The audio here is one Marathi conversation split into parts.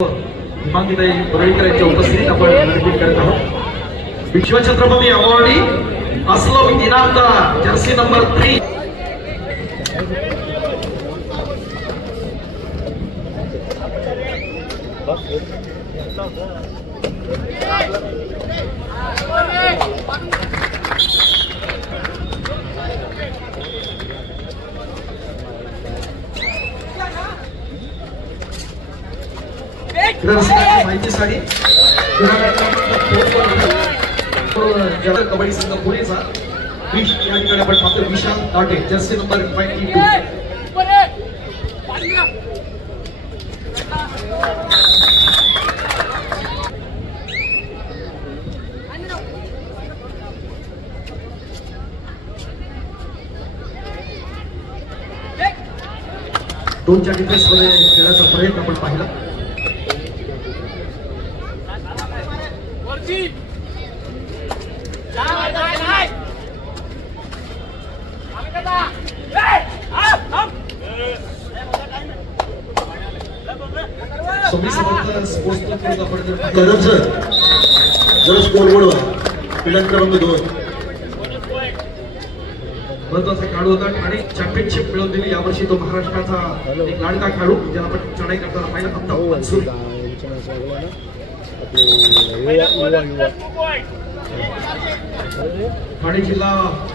हिमांगीताई बोरळीकर यांच्या उपस्थितीत आपण अर्पित करत आहोत. विश्वछत्रपती awardee Aslam Inamdar jersey number 3. माहितीसाठी कबड्डी संघ पुणेचा या ठिकाणी आपण पाहतो विशाल दाटे जर्सी नंबर 22. दोनच्या डिफेन्स मध्ये खेळण्याचा प्रयत्न आपण पाहिला. महत्वाचा खेळाडू होता. ठाणे चॅम्पियनशिप मिळवून दिली यावर्षी. तो महाराष्ट्राचा एक लाडका खेळाडू ज्याला आपण चढाई करताना पाहिलं फक्त मनसूर. ठाणे जिल्हा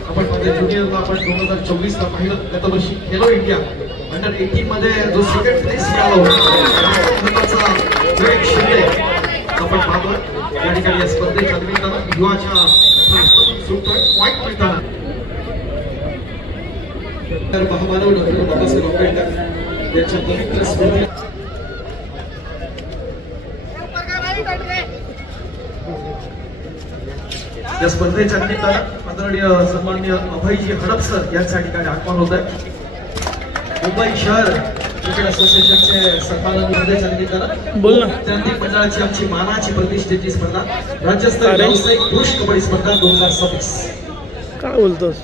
आपण ज्युनियरला आपण 2024 ला पाहिलं. गत वर्षी खेलो इंडिया अंडर 18 मध्ये जो सेकंड प्लेस मिळाला होता शिंदे आपण पाहतो या ठिकाणी या स्पर्धेच्या निमित्तानं युवाच्या पॉईंट मिळताना तर महामानव डॉक्टर बाबासाहेब आंबेडकर यांच्या पवित्र स्मृती या स्पर्धेच्या निमित्तानं आदरणीय सन्माननीय अभयजी हडप सर यांच्या ठिकाणी आगमन होत आहे. मुंबई शहर क्रिकेट असोसिएशनचे सन्मान स्पर्धेच्या निमित्तानं त्यांनी मंडळाची आमची मानाची प्रतिष्ठेची स्पर्धा राज्यस्तरीय व्यावसायिक पुरुष कबड्डी स्पर्धा 2026. काय बोलतोस?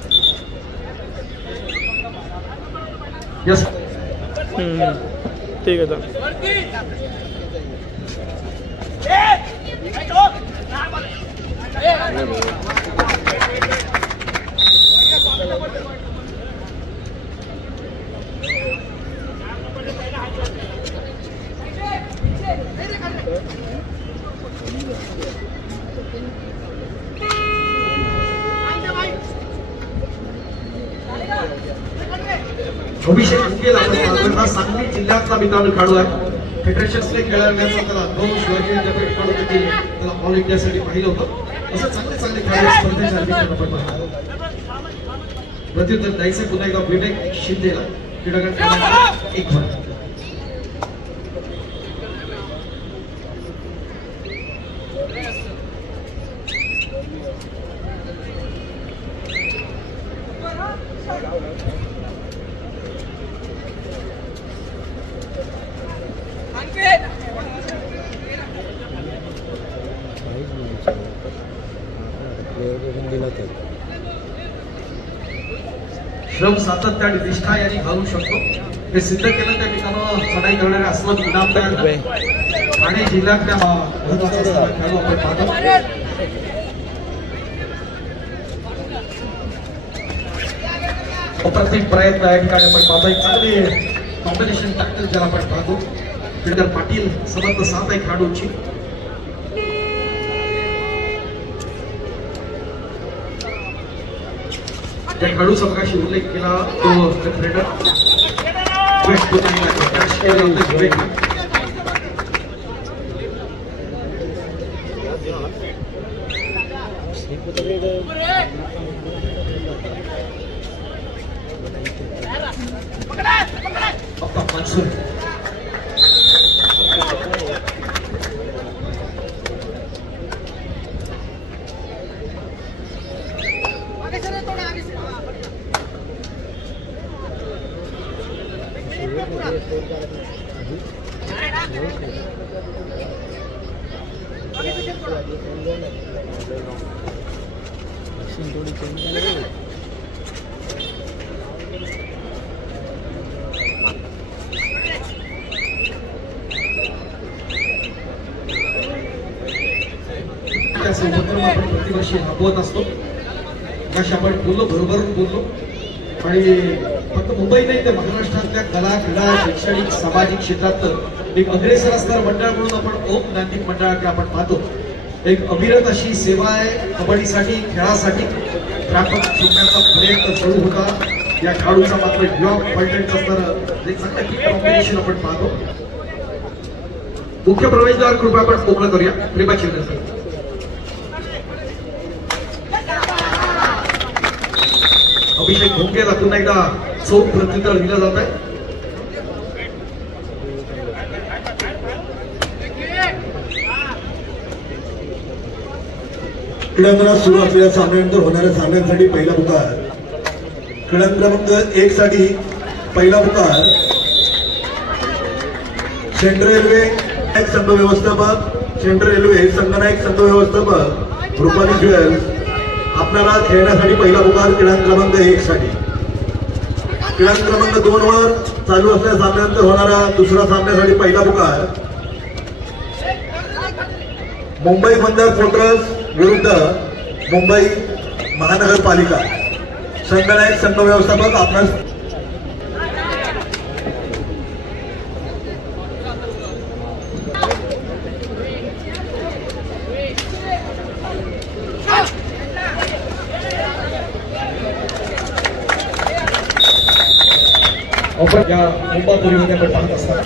ठीक आहे. अभिषेक अंकेला सांगली जिल्ह्यातला मित्रांनो खेळाडू आहे. फेडरेशन्सने खेळण्याचा त्याला 2 शिवाजी विद्यापीठ खेळाडू त्याला ऑल इंडियासाठी पाहिलं होतं. असं चांगले खेळाडू स्पर्धेच्या निमित्तानं प्रत्युत्तर द्यायचे पुन्हा एकदा विवेक शिंदेला क्रीडागट एक भर. श्रम सातत्य आणि निष्ठा यांनी घालू शकतो हे सिद्ध केलं. त्या ठिकाणं चढाई करणारे अस्लम इनामदार ठाणे जिल्ह्यातल्या महत्वाचा खेळाडू आपण पाहतो. अप्रतिम प्रयत्न या ठिकाणी आपण पाहतो. एक चांगली कॉम्बिनेशन टॅक्टल ज्याला आपण पाहतो. फिल्डर पाटील समर्थ 7 आहे खेळाडूंची. त्या खेळाडूचा प्रकाशी उल्लेख केला तो ट्रेडर मनसूर. थोड़ी चेंज असे उपक्रम आपण प्रतिवर्षी राबवत असतो. अशी आपण बोललो, भरभरून बोललो. आणि फक्त मुंबई नाही तर महाराष्ट्रातल्या कला, क्रीडा, शैक्षणिक, सामाजिक क्षेत्रात एक अग्रेसर असणारं मंडळ म्हणून आपण ओम गांधी मंडळाकडे आपण पाहतो. एक अविरत अशी सेवा आहे कबड्डीसाठी, खेळासाठी. ख्यापक जिंकण्याचा प्रयत्न सुरू होता. या खेळाडूचा मात्र ब्लॉक पॉइंट असणारं एक चांगलं किक कॉम्बिनेशन आपण पाहतो. मुख्य प्रवेशद्वार कृपया आपण मोकळं करूया. प्रेमाची विनंती. अभिषेक भोंगेला पुन्हा एकदा चोख प्रत्युत्तर दिलं जात आहे. क्रीडांगणात सुरू असलेल्या सामन्यानंतर होणाऱ्या सामन्यांसाठी पहिला पुकार. क्रीडांगण क्रमांक 1 साठी पहिला पुकार सेंट्रल रेल्वे संघ व्यवस्थापक, सेंट्रल रेल्वे संघनायक संघ व्यवस्थापक रुपाली ज्वेल्स आपल्याला खेळण्यासाठी पहिला पुकार क्रीडांगण क्रमांक 1 साठी. क्रीडांगण क्रमांक 2 वर चालू असलेल्या सामन्यानंतर होणारा दुसरा सामन्यासाठी पहिला पुकार मुंबई बंदर फोर्ट्रेस विरुद्ध मुंबई महानगरपालिका. संघनायक संघ व्यवस्थापक आपणास आपण या मुंबापुरीमध्ये आपण पाहत असताना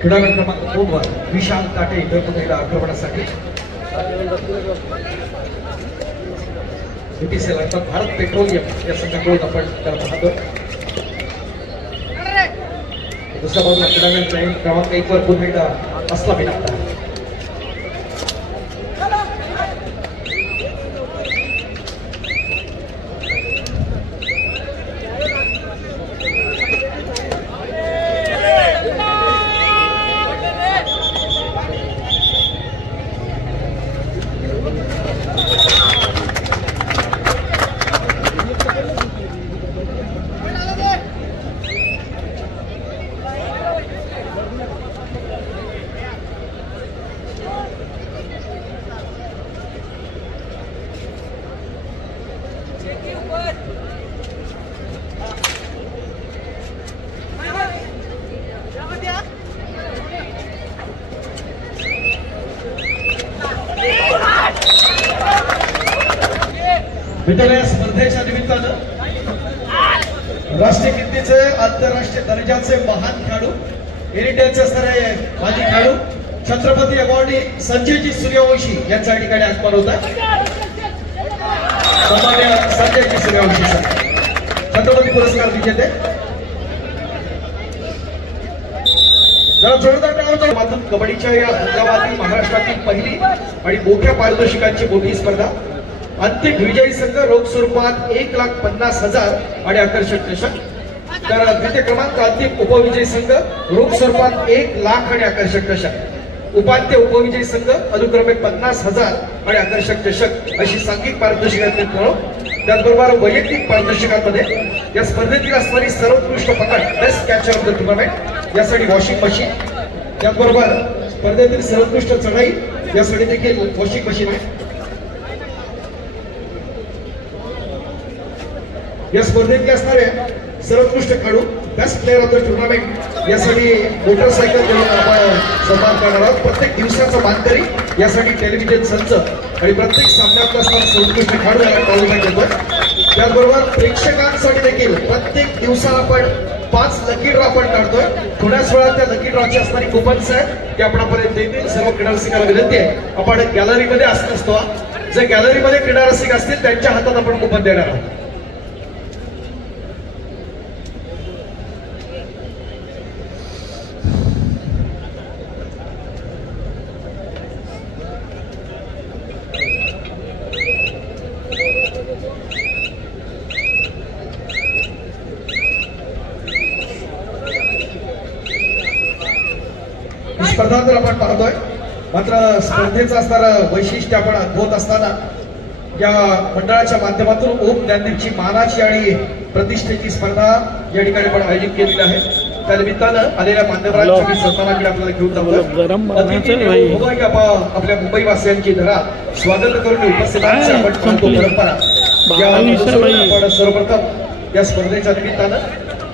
क्रीडांगण क्रमांक 2 वर विशाल काटे इतर आक्रमणासाठी बीपीसीएल अर्थात भारत पेट्रोलियम या संघाकडून आपण त्याला पाहतो. दुसऱ्या बाजूला क्रीडांगण क्रमांक 1 वर पुन्हा एकदा असला विनंती. मित्रांनो, या स्पर्धेच्या निमित्तानं राष्ट्रीय कीर्तीचे, आंतरराष्ट्रीय दर्जाचे महान खेळाडू, एअर इंडियाचे असणारे माजी खेळाडू छत्रपती अवॉर्डी संजयजी सूर्यवंशी यांच्या ठिकाणी आगमन होत आहे. सन्मान्य संजयजी सूर्यवंशी सर, छत्रपती पुरस्कार विजेते. जरा जोरदार टाळ्या वाजून कबड्डीच्या या हंगामातील महाराष्ट्रातील पहिली आणि मोठ्या पारितोषिकांची मोठी स्पर्धा. अंतिम विजयी संघ रोख स्वरूपात 1,50,000 आणि आकर्षक चषक. तर द्वितीय क्रमांक अंतिम उपविजयी संघ रोख स्वरूपात 1,00,000 आणि आकर्षक चषक. उपांत्य उपविजयी संघ अनुक्रमे 50,000 आणि आकर्षक चषक अशी सांघिक पारितोषिकांचे मिळव. त्याचबरोबर वैयक्तिक पारितोषिकांमध्ये या स्पर्धेतील असणारी सर्वोत्कृष्ट पकड best catcher of the tournament यासाठी वॉशिंग मशीन. त्याचबरोबर स्पर्धेतील सर्वोत्कृष्ट चढाई यासाठी देखील वॉशिंग मशीन आहे. या स्पर्धेतले असणारे सर्वोत्कृष्ट खेळाडू best player of the tournament यासाठी मोटरसायकल देऊन आपण सन्मान करणार आहोत. प्रत्येक दिवसाचा मानकरी यासाठी टेलिव्हिजन संच आणि प्रत्येक सामन्यातला असणारा सर्वोत्कृष्ट खेळाडू याला टॉर्नामेंट देतोय. त्याचबरोबर प्रेक्षकांसाठी देखील प्रत्येक दिवसाला आपण 5 लकी ड्रॉ आपण काढतोय. थोड्याच वेळात त्या लकी ड्रॉची असणारी कुपन्स आहेत ते आपणापर्यंत येतील. सर्व क्रीडा रसिकांना विनंती आहे, आपण गॅलरीमध्ये असतो. जर गॅलरीमध्ये क्रीडा रसिक असतील त्यांच्या हातात आपण कुपन देणार आहोत. स्पर्धा तर आपण पाहतोय, मात्र स्पर्धेचं असणारं वैशिष्ट्य आपण अनुभवत असताना या मंडळाच्या माध्यमातून ओम ज्ञानदीपची मानाची आणि प्रतिष्ठेची स्पर्धा या ठिकाणी आपण आयोजित केलेली आहे. त्या निमित्तानं आलेल्या मान्यवरांच्या मी सन्मानाकडे आपल्याला घेऊन गरम जातो. बनायचं भाई. आपल्या मुंबई वासियांची धरा स्वागत करून उपस्थितांची आपण पाहतो परंपरा. या आपण सर्वप्रथम या स्पर्धेच्या निमित्तानं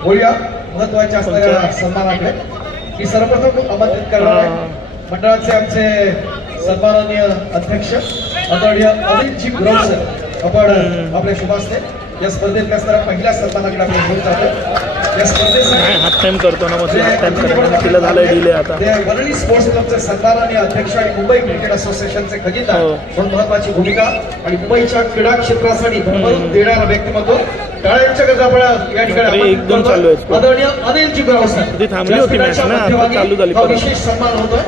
बोलूया महत्वाच्या असणाऱ्या सन्मानाकडे. मी सर्वप्रथम आमंत्रित करणार आहे मंडळाचे आमचे सन्माननीय अध्यक्ष आदरणीय अनिलजी गुरवसर. आपण आपल्या शुभास्ते या स्पर्धेत असणाऱ्या पहिल्या सन्मानाकडे आपण घेऊन जातो. या स्पर्धेसाठी हाफ टाइम करतो ना, मग हाफ टाइम करताना तिला झालं डिले आता. वरळी स्पोर्ट्स क्लबचे सन्माननीय अध्यक्ष आणि मुंबई क्रिकेट असोसिएशनचे खजिनदार म्हणून महत्वाची भूमिका आणि मुंबईच्या क्रीडा क्षेत्रासाठी भरभरून देणारा व्यक्तिमत्व. टाळ्यांच्या गजरापळा या ठिकाणी एकदम चालू आहे. आदरणीय अनिलजी गुरवसर. ती थांबली होती मॅच ना, आता चालू झाली हा परत. विशेष सन्मान होतोय.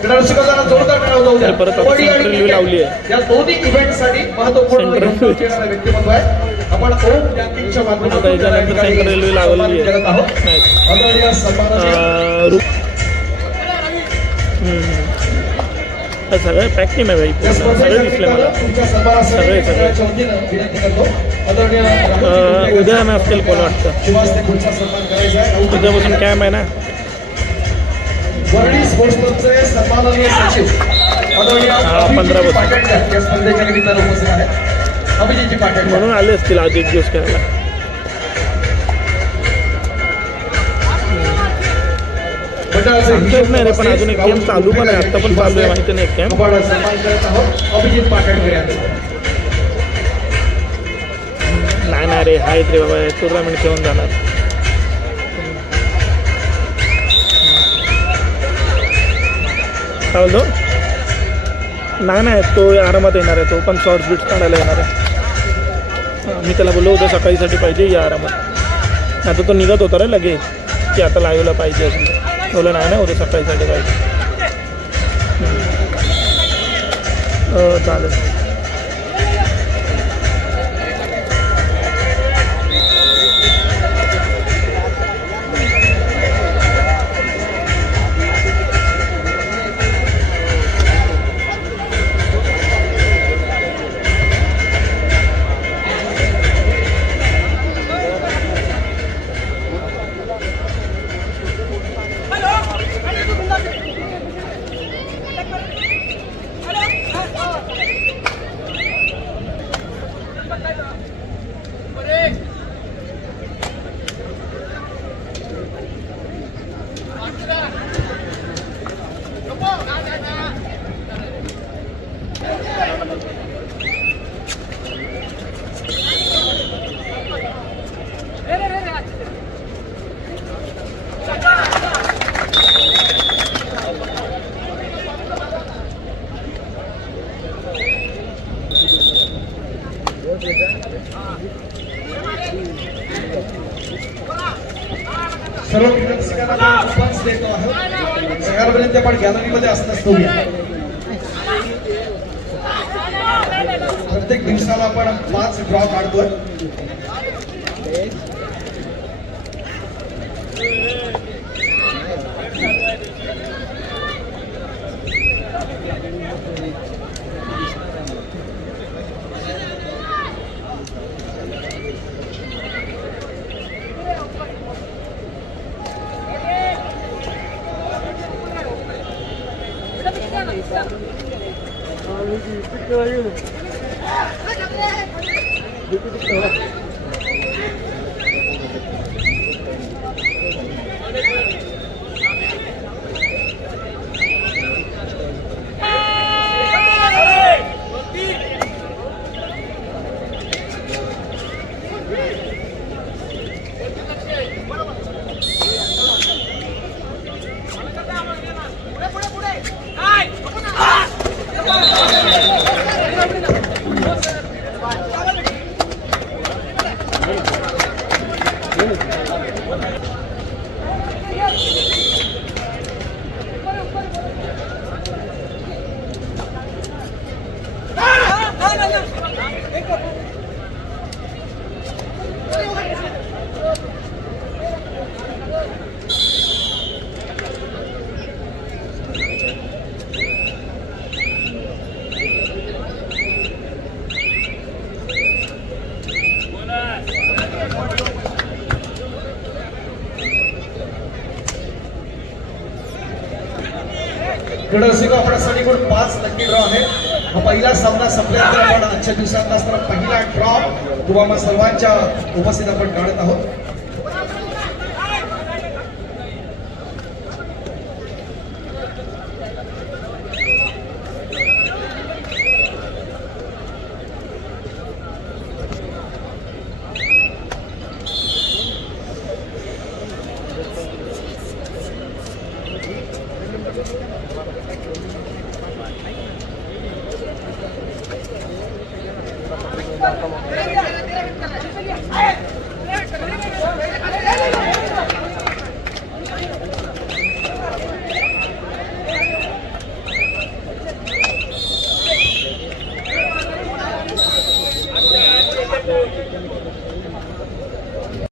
क्रीडारसिकांना जोरदार टाळ्या वाजवूया. परत आता कबड्डी आणि सेंट्रल क्रिकेट लावली आहे. या दोन्ही इव्हेंटसाठी महत्त्वपूर्ण सेंट्रल योगदान देणारा व्यक्तिमत्व आहे. आपण ओम ज्ञानदीपच्या आता माध्यमातून याच्यानंतर सेंट्रल रेल्वे लावलेली आहे मॅच. आदरणीय सन्माननीय सगळं पॅक टीम आहे भाई, या पूर्ण सगळे दिसले मला. तुमच्या सन्मानासाठी सगळे. मंडळाच्या वतीनं विनंती करतो. आदरणीय उद्या मॅच असतील कोण वाटतं. शिवासने पुढचा सन्मान करायचा आहे. उद्यापासून कॅम्प आहे ना. वरळी स्पोर्ट्स क्लबचे सन्माननीय सचिव आदरणीय 15 अभिजित पाटणकर या स्पर्धेच्या निमित्तानं उपस्थित आहेत. अभिजितजी पाटणकर म्हणून आले असतील आज एक दिवस खेळायला. सांगतात नाही रे, पण अजून एक गेम चालू पण आहे, आता पण चालू आहे माहिती नाही एक कॅम्प. आपण सन्मान करत आहोत अभिजित पाटणकर यांचा. नाही ना रे, आहेत रे बाबा, टुर्नामेंट खेळून जाणार. काय बोलतो? नाही तो आरामात येणार आहे, तो पण शॉर्ट्स बिट्स काढायला येणार आहे. मी त्याला बोललो होतं सकाळीसाठी पाहिजे या आरामात. आता तो निघत होता रे लगेच की आता लाईव्हला पाहिजे असेल. बोला नाही होतं सकाळीसाठी पाहिजे. चालेल. सर्व क्रीडारसिकांना आपण उपहास देतो आहोत. सगळ्यांपर्यंत आपण गॅलरीमध्ये असताच ठेवूया. प्रत्येक दिवसाला आपण 5 ड्रॉ काढतोय. इकडे असं आपल्यासाठी एकूण 5 लकी ड्रॉ आहे. हा पहिला सामना संपल्यानंतर आपण आजच्या दिवसातला असणारा पहिला ड्रॉ तुम्हाला सर्वांच्या उपस्थित आपण काढत आहोत.